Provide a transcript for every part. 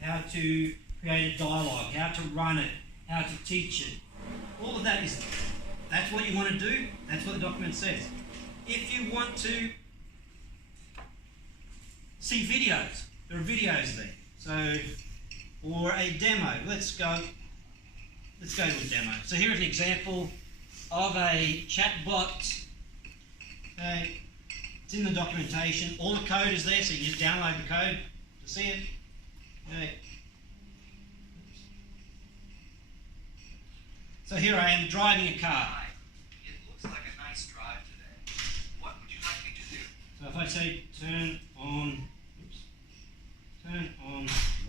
how to create a dialogue, how to run it, how to teach it. All of that that's what you want to do, that's what the document says. If you want to see videos, there are videos there. So, or a demo, let's go to a demo. So here's an example of a chatbot. Okay. It's in the documentation. All the code is there, so you just download the code to see it. Okay. So here I am driving a car. Hi. It looks like a nice drive today. What would you like me to do? So if I say turn on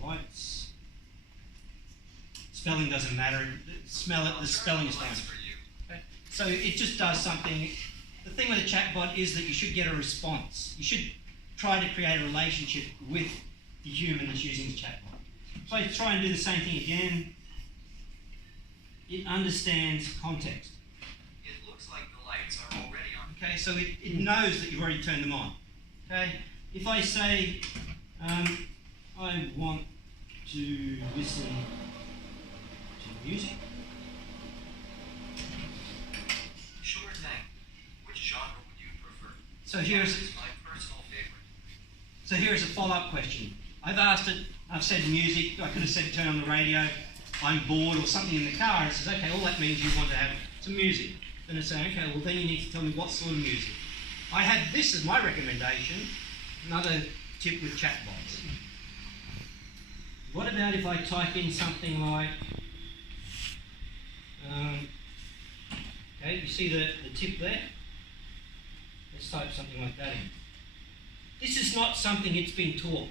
lights, spelling doesn't matter. The spelling is fine. Okay. So it just does something. The thing with a chatbot is that you should get a response. You should try to create a relationship with the human that's using the chatbot. So I try and do the same thing again. It understands context. It looks like the lights are already on. Okay, so it knows that you've already turned them on. Okay, if I say, I want to listen to music. Sure thing. Which genre would you prefer? So Jazz is my personal favorite. So here's a follow-up question. I've asked it, I've said music, I could have said turn on the radio, I'm bored or something in the car, and it says, okay, all that means you want to have some music. Then it's saying, okay, well then you need to tell me what sort of music. I had this as my recommendation, another tip with chatbots. What about if I type in something like, okay, you see the tip there? Let's type something like that in. This is not something it's been taught.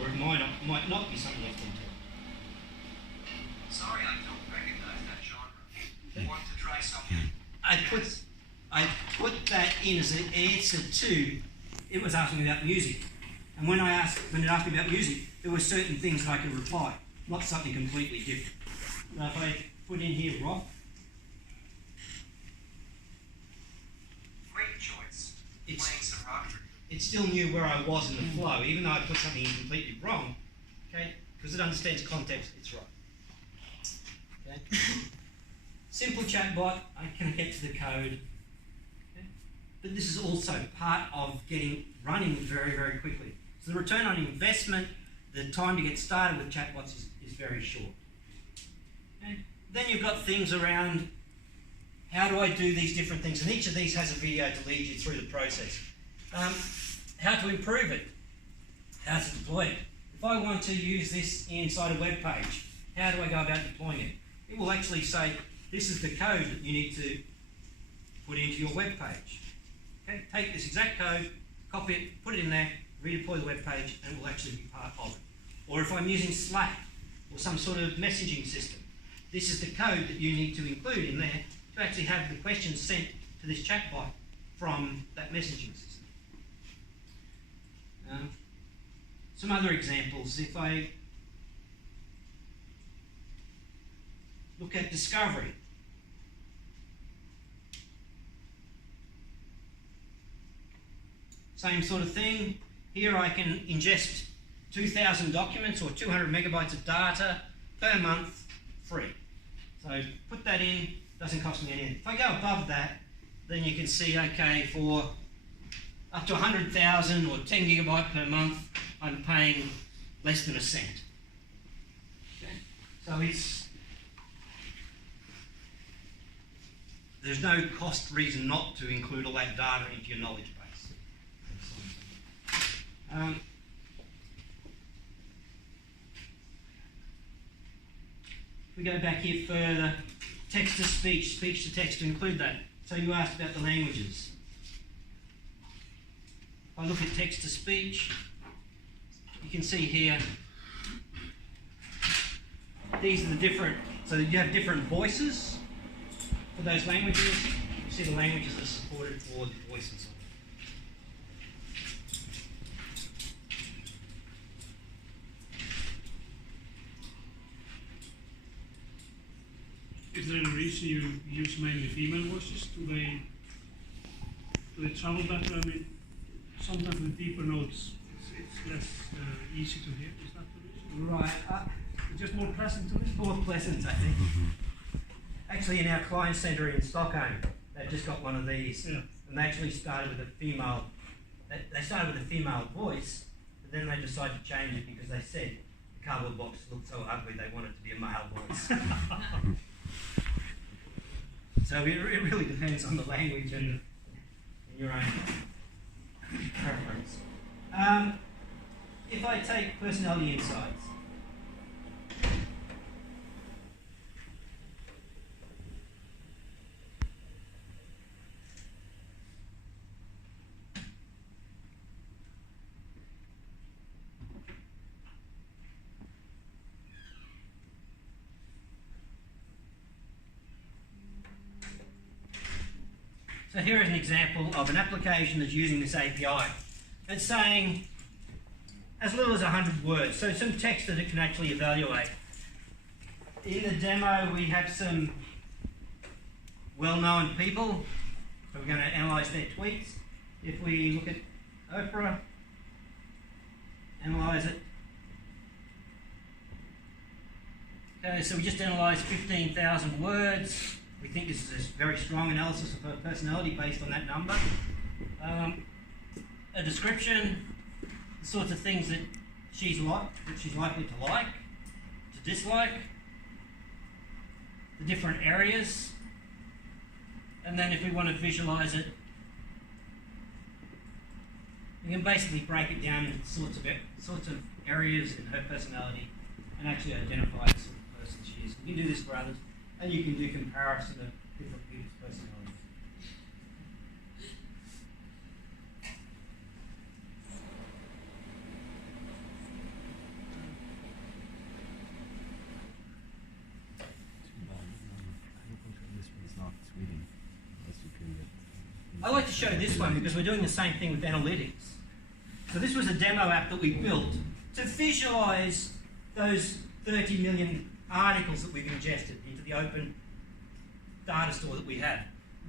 Or it might not be something that's been taught. Sorry, I don't recognize that genre. Okay. Want to try something? I put that in as an answer to, it was asking me about music. And when it asked me about music, there were certain things that I could reply, not something completely different. Now if I put in here rock, Great choice. It's- Playing some rock. it still knew where I was in the flow, even though I put something in completely wrong, okay? Because it understands context, it's right. Okay? Simple chatbot, I can get to the code. Okay? But this is also part of getting running very, very quickly. So the return on investment, the time to get started with chatbots is very short. Okay? Then you've got things around how do I do these different things, and each of these has a video to lead you through the process. How to improve it, how to deploy it. If I want to use this inside a web page, how do I go about deploying it? It will actually say, this is the code that you need to put into your web page. Okay, take this exact code, copy it, put it in there, redeploy the web page, and it will actually be part of it. Or if I'm using Slack or some sort of messaging system, this is the code that you need to include in there to actually have the questions sent to this chatbot from that messaging system. Some other examples, if I look at discovery, same sort of thing. Here I can ingest 2,000 documents or 200 megabytes of data per month free. So put that in, doesn't cost me anything. If I go above that, then you can see, okay, for up to 100,000 or 10 gigabyte per month, I'm paying less than a cent. Okay? So there's no cost reason not to include all that data into your knowledge base. If we go back here further, text to speech, speech to text to include that. So you asked about the languages. If I look at text to speech, you can see here, these are the different, so you have different voices for those languages. You see the languages that are supported for the voices. Is there any reason you use mainly female voices? Do they travel better? I mean, sometimes with deeper notes, it's less easy to hear? Is that the reason? Right. It's just more pleasant to listen. More pleasant, I think. Actually, in our client centre in Stockholm, they've just got one of these, Yeah. and they actually started with a female. They started with a female voice, but then they decided to change it because they said the cardboard box looked so ugly they wanted it to be a male voice. So it really depends on the language and your own preference. If I take personality insights. So here is an example of an application that's using this API. It's saying as little as 100 words, so some text that it can actually evaluate. In the demo, we have some well-known people, so we're going to analyse their tweets. If we look at Oprah, analyse it. Okay, so we just analysed 15,000 words. We think this is a very strong analysis of her personality based on that number. A description, the sorts of things that she's likely to like, to dislike, the different areas, and then if we want to visualise it, we can basically break it down into sorts of areas in her personality and actually identify the sort of person she is. You can do this for others. And you can do comparison of different people's personalities. I like to show this one because we're doing the same thing with analytics. So this was a demo app that we built to visualize those 30 million articles that we've ingested into the open data store that we have.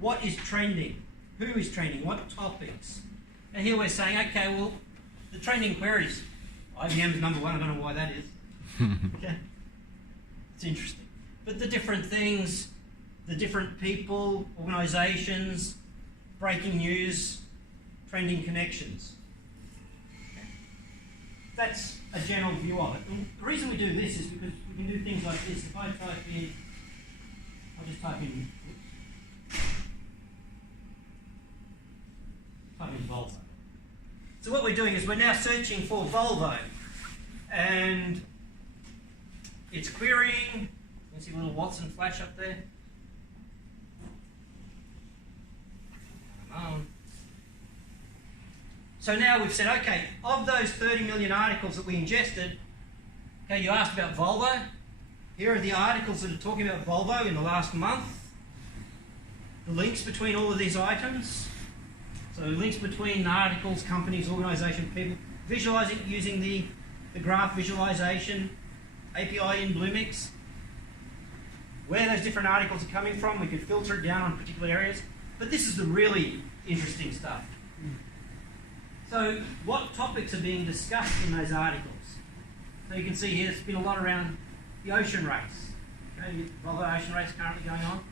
What is trending? Who is trending? What topics? And here we're saying, okay, well, the trending queries, IBM is number one, I don't know why that is. Okay, it's interesting. But the different things, the different people, organisations, breaking news, trending connections. Okay. That's a general view of it. And the reason we do this is because we can do things like this. If I type in, I'll just type in Volvo. So what we're doing is we're now searching for Volvo, and it's querying. You can see a little Watson flash up there. So now we've said, okay, of those 30 million articles that we ingested, okay, you asked about Volvo. Here are the articles that are talking about Volvo in the last month. The links between all of these items. So links between articles, companies, organisations, people. Visualising using the graph visualisation API in Bluemix. Where those different articles are coming from, we can filter it down on particular areas. But this is the really interesting stuff. So what topics are being discussed in those articles? So you can see here, there's been a lot around the ocean race. Okay, Volvo ocean race currently going on.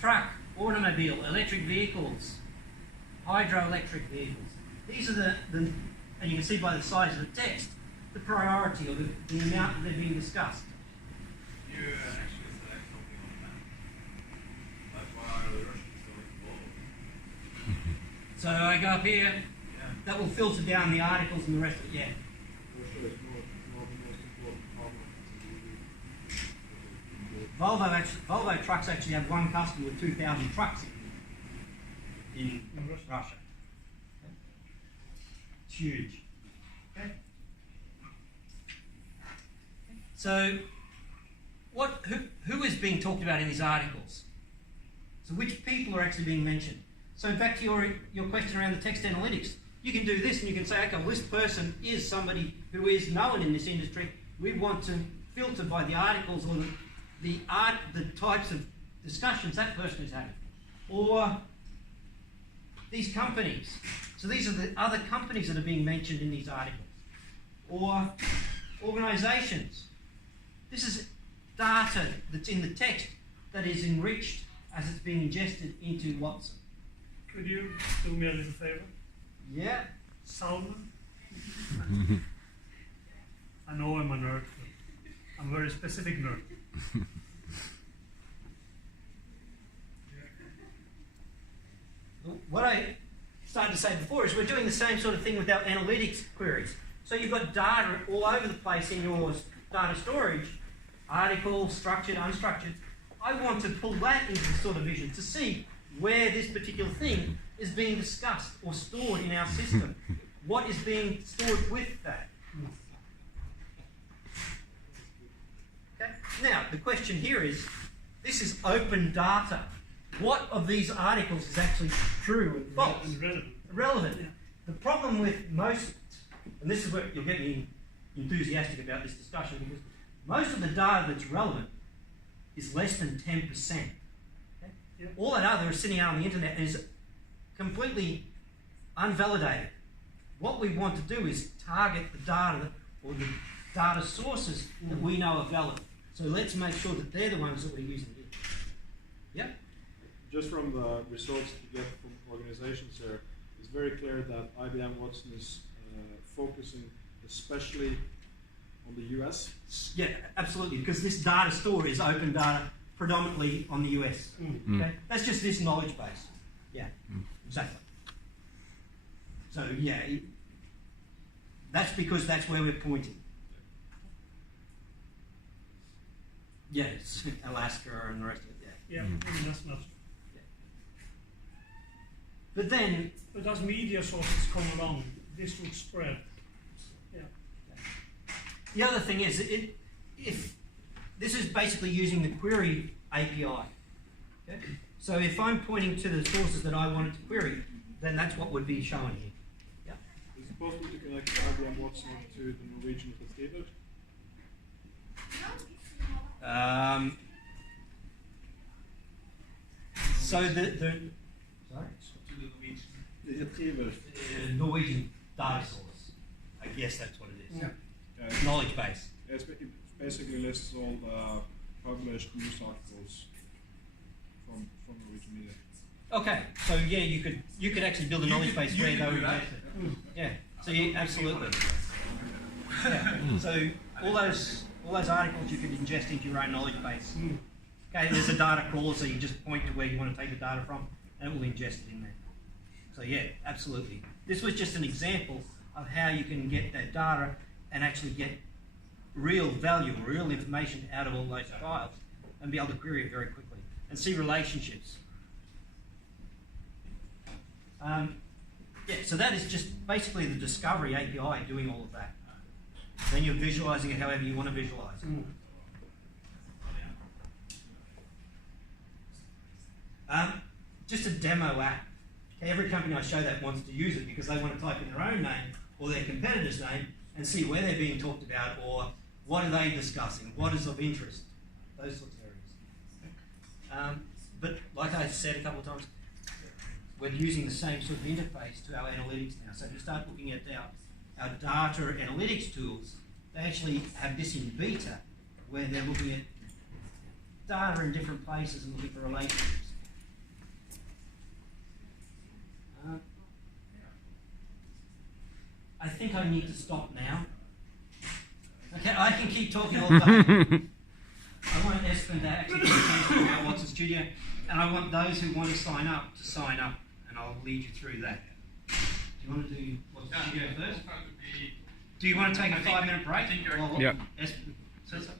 Truck, automobile, electric vehicles, hydroelectric vehicles. These are the and you can see by the size of the text, the priority or the amount that they're being discussed. You actually select something on that. That's why I really rushed to select Volvo. So I go up here, Yeah. that will filter down the articles and the rest of it, yeah. Volvo trucks actually have one customer with 2,000 trucks in Russia. It's huge. Okay. So, who is being talked about in these articles? So, which people are actually being mentioned? So, back to your question around the text analytics, you can do this and you can say, okay, well, this person is somebody who is known in this industry. We want to filter by the articles or the types of discussions that person is having, or these companies. So these are the other companies that are being mentioned in these articles, or organisations. This is data that's in the text that is enriched as it's being ingested into Watson. Could you do me a little favor? Yeah. Salmon. I know I'm a nerd, but I'm a very specific nerd. What I started to say before is we're doing the same sort of thing with our analytics queries. So you've got data all over the place in your data storage, articles, structured, unstructured. I want to pull that into the sort of vision to see where this particular thing is being discussed or stored in our system. What is being stored with that? Okay. Now, the question here is, this is open data. What of these articles is actually true and false? And Relevant. Yeah. The problem with most, and this is where you'll get me enthusiastic about this discussion, because most of the data that's relevant is less than 10%. Okay? Yeah. All that other is sitting out on the internet and is completely unvalidated. What we want to do is target the data or the data sources that we know are valid. So let's make sure that they're the ones that we're using here. Yep. Just from the results you get from organizations here, it's very clear that IBM Watson is focusing especially on the US. Yeah, absolutely, because this data store is open data predominantly on the US. Okay? That's just this knowledge base. Yeah, exactly. So yeah, that's because that's where we're pointing. Yes, Alaska and the rest of it, yeah. Yeah, I mean, that's not. But then, But as media sources come along, this would spread. Yeah. the other thing is, if this is basically using the query API. Okay? So if I'm pointing to the sources that I wanted to query, then that's what would be shown here. Yeah. Is it possible to connect IBM Watson to the Norwegian retriever? So the sorry? The retriever. Norwegian data source. I guess that's what it is. Yeah. Knowledge base. It basically lists all the published news articles from Norwegian media. Okay, so yeah, you could actually build a knowledge base where they were ingested. Yeah. So you absolutely. Yeah. So all those articles you could ingest into your own knowledge base. Okay, there's a data crawler, so you just point to where you want to take the data from, and it will ingest it in there. So yeah, absolutely. This was just an example of how you can get that data and actually get real value, real information out of all those files, and be able to query it very quickly and see relationships. Yeah, so that is just basically the Discovery API doing all of that. Then you're visualizing it however you want to visualize it. Just a demo app. Okay, every company I show that wants to use it because they want to type in their own name or their competitor's name and see where they're being talked about or what are they discussing, what is of interest, those sorts of areas. But like I said a couple of times, we're using the same sort of interface to our analytics now. So if you start looking at our data analytics tools, they actually have this in beta where they're looking at data in different places and looking for relationships. I think I need to stop now. Okay, I can keep talking all day. I want Espen to actually get a chance to about Watson Studio, and I want those who want to sign up, and I'll lead you through that. Do you want to do Watson Studio first? Do you want to take a 5-minute break? Yeah. Espen says so?